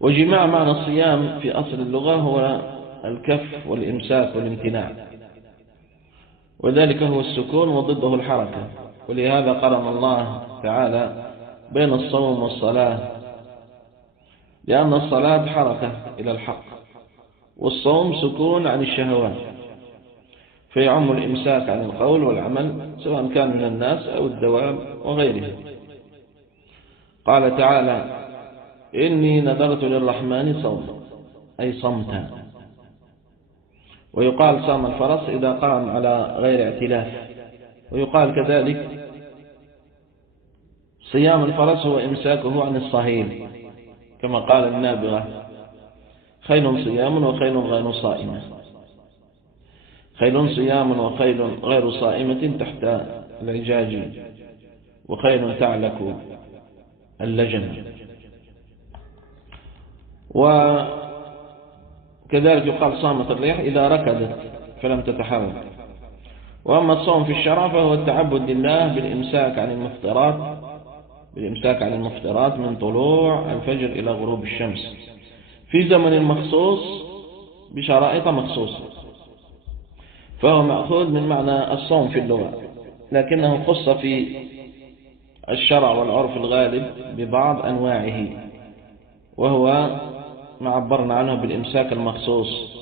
وجماع معنى الصيام في أصل اللغة هو الكف والإمساك والامتناع، وذلك هو السكون وضده الحركة. ولهذا قرن الله تعالى بين الصوم والصلاة، لأن الصلاة حركة إلى الحق، والصوم سكون عن الشهوات، فيعم الإمساك عن القول والعمل سواء كان من الناس أو الدواب وغيرهم. قال تعالى: إني نذرت للرحمن صوما، أي صمتا. ويقال صام الفرس إذا قام على غير اعتلاف. ويقال كذلك صيام الفرس هو إمساكه عن الصهيل، كما قال النابغة: خيل صيام وخيل غير صائمة. خيل صيام وخيل غير صائمة تحت العجاج، وخيل تعلك اللجم. وكذلك يقال صامت الريح إذا ركضت فلم تتحرك. وأما الصوم في الشرع فهو التعبد لله بالإمساك عن المفطرات من طلوع الفجر إلى غروب الشمس في زمن مخصوص بشرائط مخصوصة، فهو مأخوذ من معنى الصوم في اللغة، لكنه خص في الشرع والعرف الغالب ببعض أنواعه، وهو ما عبرنا عنه بالإمساك المخصوص،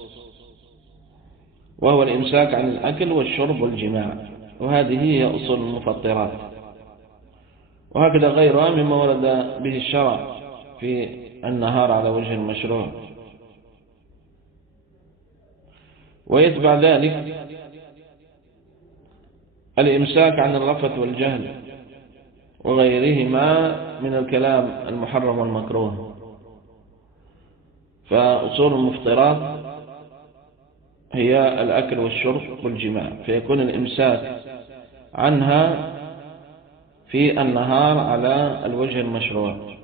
وهو الإمساك عن الأكل والشرب والجماع، وهذه هي أصول المفطرات. وهكذا غيرها مما ورد به الشرع في النهار على وجه المشروع. ويتبع ذلك الإمساك عن الرفث والجهل وغيرهما من الكلام المحرم والمكروه. فأصول المفطرات هي الأكل والشرب والجماع، فيكون الإمساك عنها في النهار على الوجه المشروع.